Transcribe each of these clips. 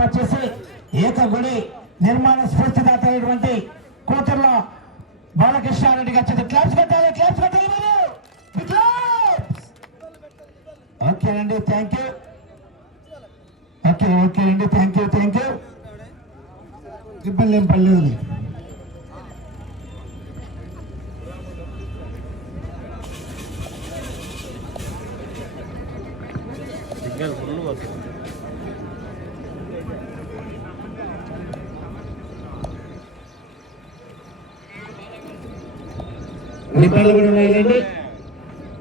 వచ్చేసి ఏకగుడి నిర్మాణ స్ఫూర్తిదాత అయినటువంటి కూతుర్ల బాలకృష్ణారెడ్డి గారి క్లాప్స్ కట్టాలి క్లాప్స్ పెట్టాలి ఓకేనండి థ్యాంక్ యూ. ఓకే ఓకే అండి థ్యాంక్ యూ థ్యాంక్ యూ. ఇబ్బంది ఏం పర్లేదు నిపాలు కూడా వేయండి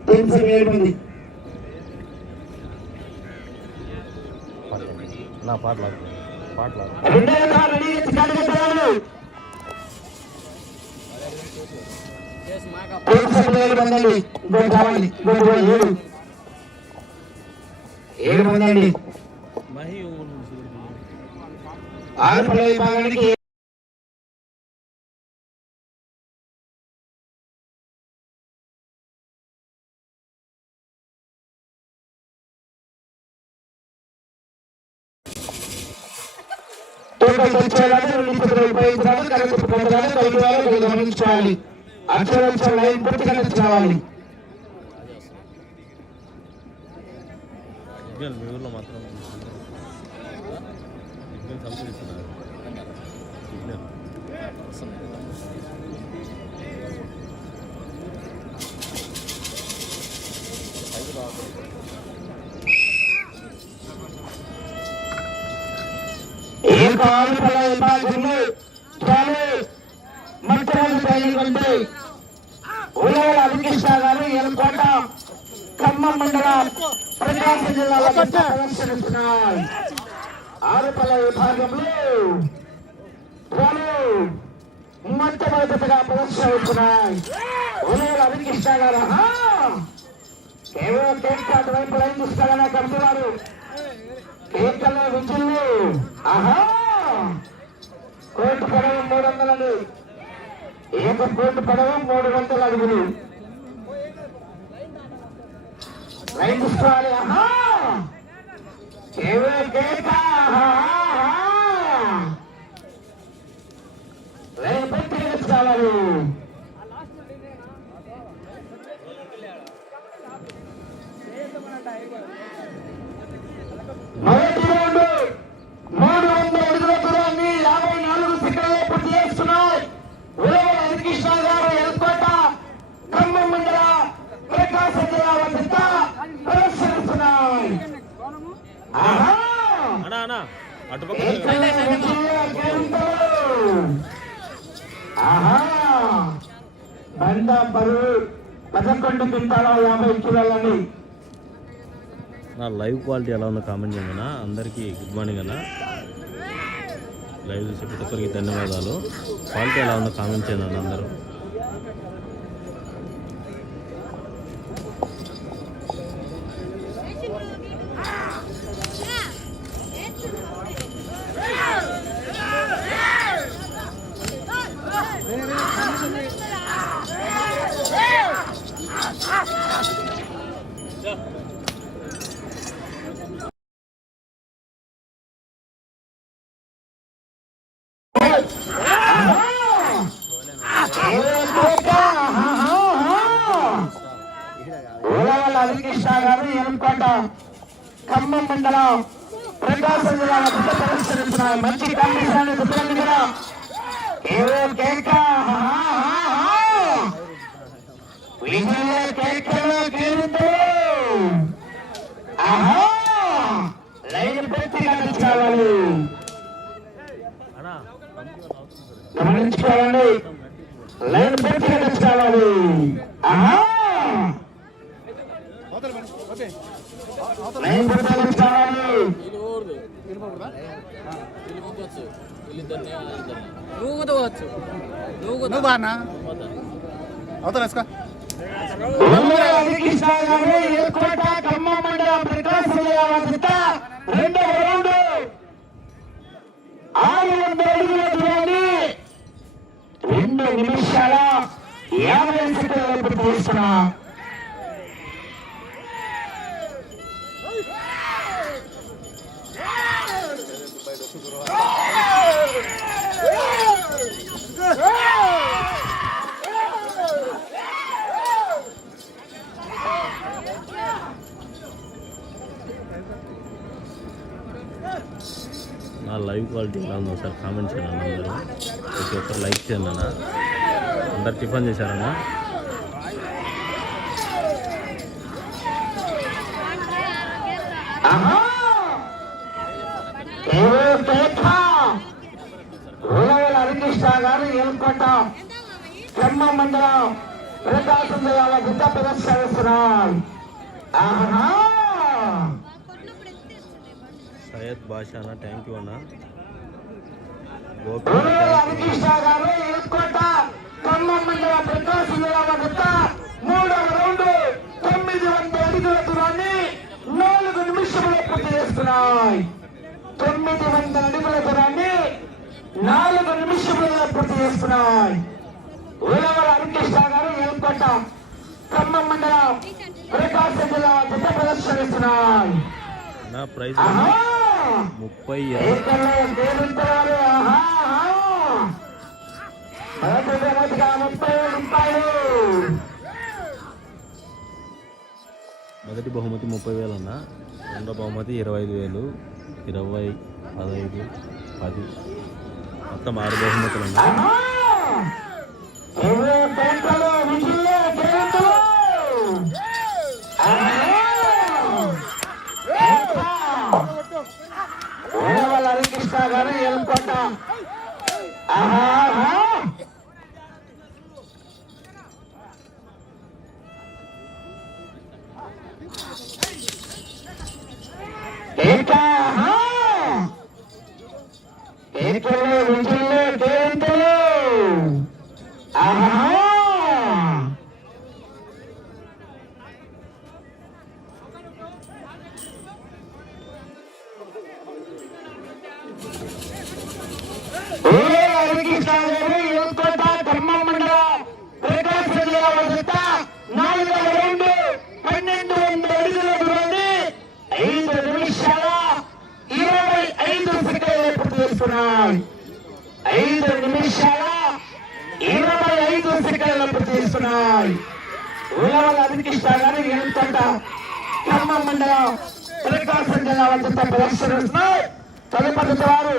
టీమ్స్ ఏడు మంది నా పాటలు పాటలు ఏడు మంది అండి ఆరు విభాగానికి టోటల్ తెచ్చేయాలి రెండు ఉపయోగించాలి పొందాలి గమనించాలి లైన్ పూర్తి కావాలి మీ ఊర్లో మాత్రం కాలు పళ్ళ విభాగంలో చాలు. మట్టరాజు తగిలింది ఉలవల అధికృష్ణ గారు ఎలకోట ఖమ్మం మండలం ప్రకాశం జిల్లాలో ప్రదర్శనిస్తున్నారు ఆరుపల్ల విభాగంలో చాలు. మొట్టమొదటిగా ప్రదర్శిస్తున్నాయి ఉలవల అధికృష్ణ గారు! కేవలం కేక్ అటువైపు లైన్ చూస్తారని కడుతున్నారు. కేకల విజులు ఆహా. కోటి పడవ మూడు వందలు ఏక కోటి పడవ మూడు వందల అడుగులు. లైన్ చూసుకోవాలి ఆహా! ఆహా. లైన్ పై తిరిగి ఆహా! అనా అనా అటుపక్క ఏకైక విజయ కేంద్రం. ఆహా! బండ బరువు పదకొండు క్వింటాల యాభై కిలోలని నా లైవ్ క్వాలిటీ ఎలా ఉందో కామెంట్ చేయండి అన్న అందరికీ గుడ్ మార్నింగ్ అన్న లైవ్ చూసే ప్రతి ఒక్కరికి ధన్యవాదాలు క్వాలిటీ ఎలా ఉందో కామెంట్ చేయండి అన్న అందరూ హరికృష్ణ గారు ఎలంకోట ఖమ్మం మండలం ప్రకాశం జిల్లా మంచి ఏవో కేక. విజయ కేకలో ఆహా! లైన్ పెట్టి కనిపించాలి అనా గమనించుకోవాలండి లైన్ పెట్టి కనిపించాలి ఆహా లైన్ పెట్టి కనిపించాలి నువ్వు కుదవచ్చు నువ్వు నువ్వు బానా వేసుకో ఉమ్మడి హరికృష్ణ గారు ఏర్కోట ఖమ్మం మండలం రెండవ రౌండ్ ఆరు వందల అడుగుల దూరాన్ని రెండు నిమిషాల యాభై సెకండ్ల పూర్తి చేస్తున్నా ఉందో ఒకసారి కామెంట్ చేయండి అందరూ. ప్రతి ఒక్కరు లైక్ చేయండి అన్న. అందరు టిఫిన్ చేశారన్నా? ఆహా! ఏవో హరికృష్ణ గారు ఏల్కొండ ఖమ్మం మండలం ప్రకాశం జిల్లాల బిడ్డ ప్రదర్శిస్తున్నాయి సయ్యద్ బాషా అన్న థ్యాంక్ యూ అన్న. హరికృష్ణ గారు ఏల్కొండ ఖమ్మం మండలం ప్రకాశం జిల్లాల బిడ్డ మూడవ రౌండ్ తొమ్మిది వందల అడుగుల దూరాన్ని నాలుగు నిమిషంలో పూర్తి చేస్తున్నాయి. తొమ్మిది వందల అడుగుల దూరాన్ని నాలుగు నిమిషంలో పూర్తి చేస్తున్నాయి. ఉలవల హరికృష్ణ గారు ఏల్కొండ ఖమ్మం మండలం ప్రకాశం జిల్లా బిడ్డ ప్రదర్శనిస్తున్నాయి నా ప్రైజ్ ఆహా! ముప్పై ఏకల్లో దేవుంటారు ఆహా! మొదటి బహుమతి ముప్పై వేలు అన్న రెండో బహుమతి ఇరవై ఐదు వేలు ఇరవై పదహైదు పది. మొత్తం ఆరు బహుమతులు అన్న. ఊరే హరికృష్ణ గారు యువకోట ఖమ్మం మండలం ప్రకాశం జిల్లా వద్ద నాలుగవ పన్నెండు వందల అడుగుల దూరాన్ని ఐదు నిమిషాల ఇరవై ఐదు సెకండ్లు పూర్తి చేస్తున్నాయి ఐదు నిమిషాల ఇరవై ఐదు సెకండ్లు పూర్తి చేస్తున్నాయి ఉలవల హరికృష్ణ గారు యువకోట ఖమ్మం మండలం ప్రకాశం జిల్లా వద్ద తదుపరి వారు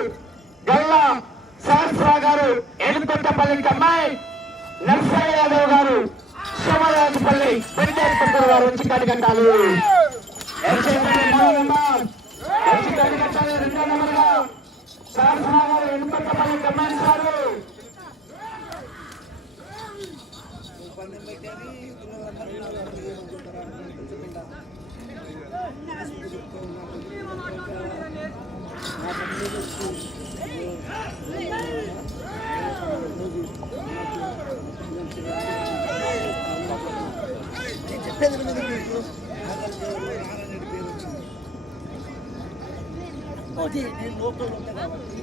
గారు ఎనుకొట్టపల్లి అమ్మాయి నర్సయ్య యాదవ్ గారు సోమరాజపల్లి పెద్దపల్లి వారు వచ్చి కడిగట్టాలి రెండో నెంబర్గా శాస్త్ర గారు ఎనుకొట్టపల్లి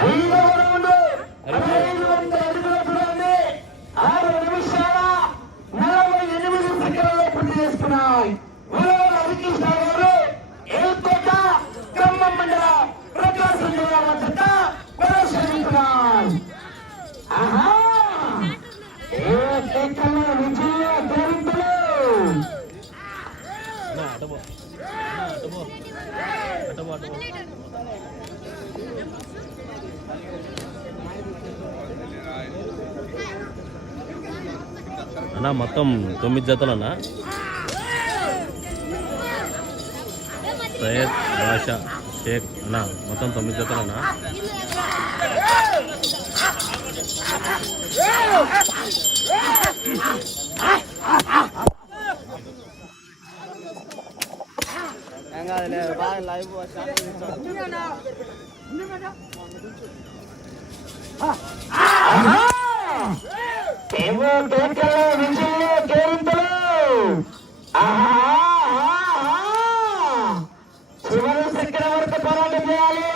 ఐదవ రౌండ్ అన్న మొత్తం తొమ్మిది జతలు అన్న సయ్యద్ బాషా షేక్ అన్న మొత్తం తొమ్మిది జతలు లైవ్ ఏవో విజయ ఆహా. చివరి సెకండ్ వరకు పోరాటం చేయాలి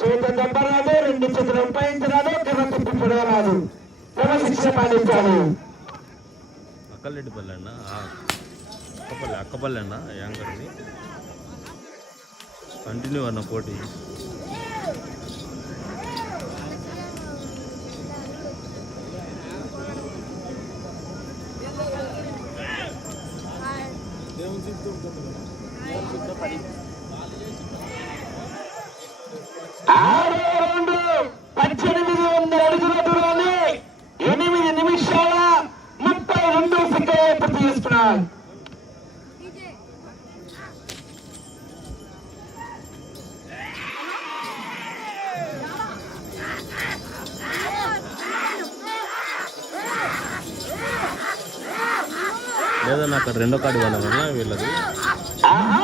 చేత దెబ్బరాదు రెండు చేతులు ఉపయోగించరాదు కర్ర తిప్పి పొడవరాదు క్రమశిక్షణ పాటించాలి అక్కలు అన్న అక్కపల్లి అక్కపల్లి అన్న కంటిన్యూ అన్న పోటీ పద్దెనిమిది వందల అడుగుల దూరాన్ని ఎనిమిది నిమిషాల ముప్పై రెండు సెకండ్లు పూర్తి చేసుకున్నాడు. అక్కడ రెండో కార్డు వాళ్ళ వీళ్ళది ఆహా!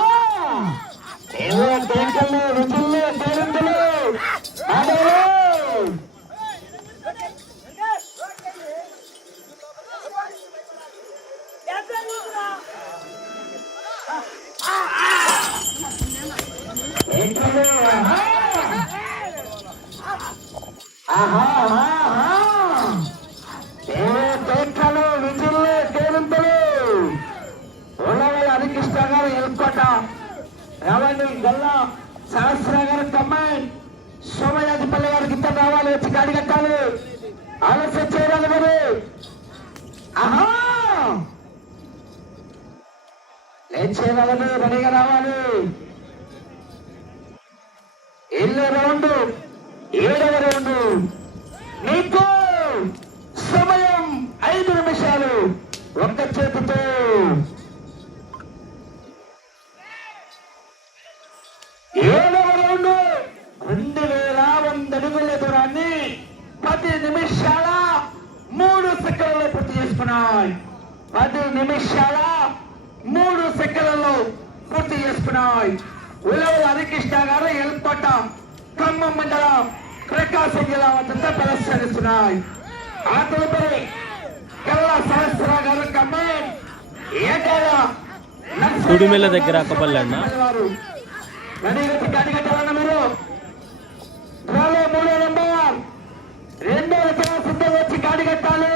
ఆహా! గల్లా సహస్ర గారు కమ్మాయి. సోమయాజిపల్లి గారికి ఇద్దరు రావాలి వచ్చి గాడి కట్టాలి. ఆలస్యం చేయాలి మరి. ఆహా! లేచే రెడీగా రావాలి. ఎల్లే రౌండ్ ఏడవ రౌండ్. నీకు సమయం ఐదు నిమిషాలు. ఒక్క చేతితో ఏడవ రౌండ్ రెండు వేల వంద అడుగుల దూరాన్ని పది నిమిషాల మూడు సెకండ్లలో పూర్తి చేసుకున్నాయి. పది నిమిషాల మూడు సెకండ్లలో పూర్తి చేసుకున్నాయి. ఉలవల హరికృష్ణ గారు ఎల్పట్ట ఖమ్మం మండలం ప్రకాశం జిల్లా వద్ద ప్రదర్శనిస్తున్నాయి ఆ తదుపరి కల్లా సహస్ర గారు ఖమ్మం ఏటాల కుడిమెల్ల దగ్గర అక్కపల్లి అన్న. మీరు డ్రాలో మూడో నెంబర్ రెండో రచన అడిగట్టాలి.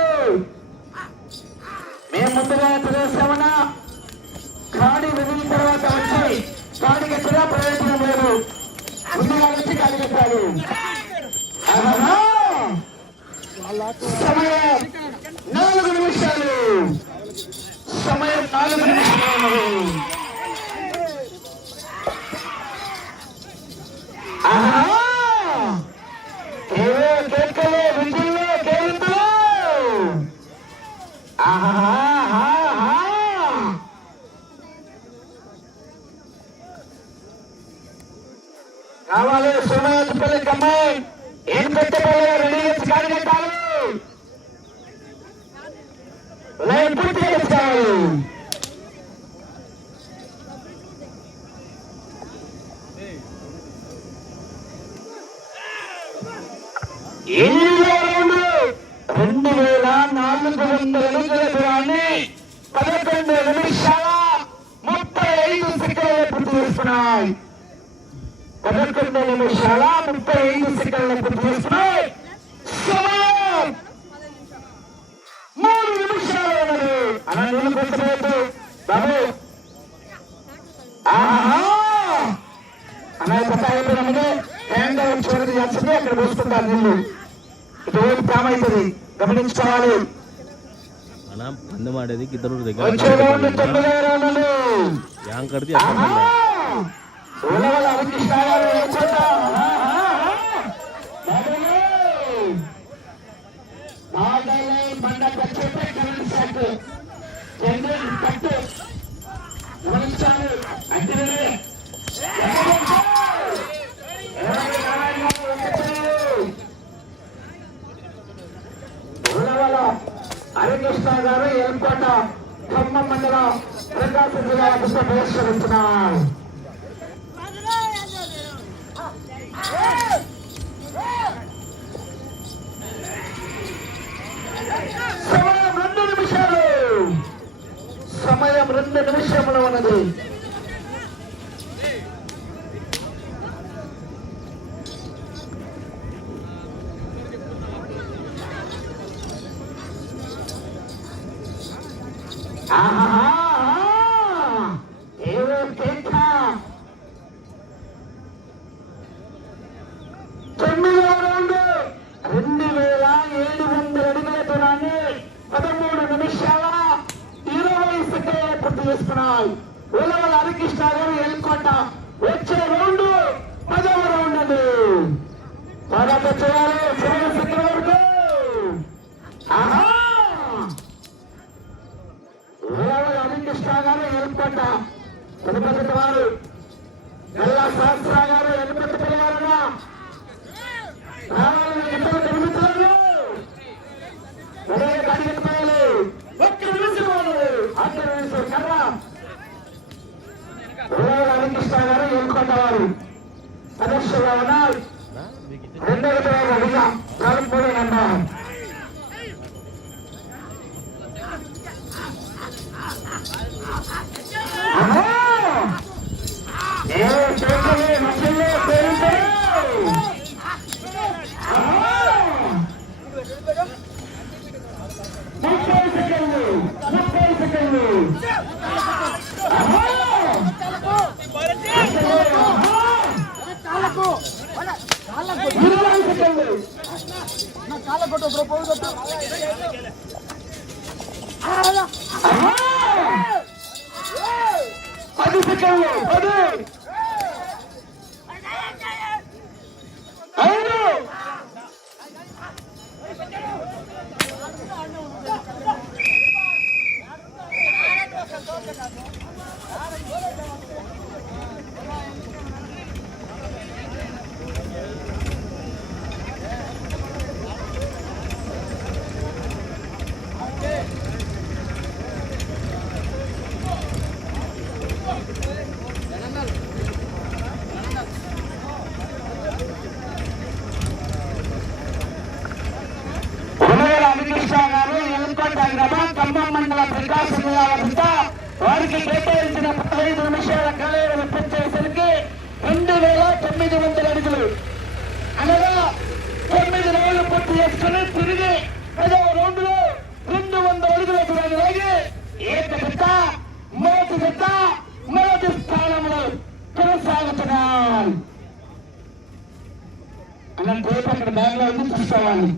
మేము ముందుగా ప్రదర్శన గాడి వెదిలిన తర్వాత వచ్చి గాడి కట్టినా ప్రయోజనం లేదు. ముందుగా వచ్చి గాడి సమయం నాలుగు నిమిషాలు. రెండు వేల నాలుగు వందల అడుగుల దూరాన్ని పదకొండు నిమిషాల ముప్పై ఐదు సెకండ్లు పూర్తి చేస్తున్నాయి. పదకొండు నిమిషాల ముప్పై ఐదు సెకండ్లు పూర్తి చేస్తున్నాయి. సమయం మూడు నిమిషాలు ఉన్నది. అలా నిలబెట్టలేదు బాబు. ఆహా! అన్నయ్య కొత్త అయిపోయినప్పుడు ట్యాంక్ చివరికి చేస్తుంది అక్కడ పోసుకుంటారు నీళ్ళు ఇటువంటి ప్రామ అవుతుంది. గమనించుకోవాలి. పందెం ఆడేది ఇద్దరు దగ్గర. యాంకర్ది! అక్కపల్లి సోలవల హరికృష్ణ గారు ఎక్కడ? ఆహా! బాబులు! బాదలై బండ కచ్చేపై కరెంట్ షాక్. చంద్రన్ కట్టు. గమనించాలి. అంటే ఉలవల హరికృష్ణ గారు ఎల్కోట ఖమ్మం మండలం ప్రకాశం జిల్లా పుష్ప ప్రదర్శనిస్తున్నారు సమయం రెండు నిమిషాలు. సమయం రెండు నిమిషంలో ఉన్నది. آه آه, آه. నిర్మితులను ఉదయం కడిగిపోయాలి ఒక్క నిమిషం ఒక్క నిమిషం కర్ర ఉదయం హరికృష్ణ గారు ఎన్నుకుంటారు సదస్సుగా ఉన్నారు రెండవ తరగతి అడిగా ప్రారంభంలో అన్నారు ఏ చేతులు మధ్యలో పేరుంటారు ముప్పై సెకండ్లు ముప్పై సెకండ్లు ఇరవై సెకండ్లు పది సెకండ్లు పది ఐదు ఉదయ అమికృష్ణ గారు ఎల్కొండ గ్రామ ఖమ్మం మండల ప్రకాశం జిల్లా వారికి కేటాయించిన పదహైదు నిమిషాల కాలం పూర్తయ్యేసరికి రెండు వేల తొమ్మిది వందల అడుగులు. అనగా తొమ్మిది రోజులు పూర్తి చేసుకుని తిరిగి పదవ రౌండ్లో రెండు వందల అడుగుల దూరాన్ని లాగి ఏక జత మొదటి జత మొదటి స్థానంలో కొనసాగుతున్నారు అన్న టేప్ అక్కడ బ్యాగ్లో ఉంది చూసుకోవాలి.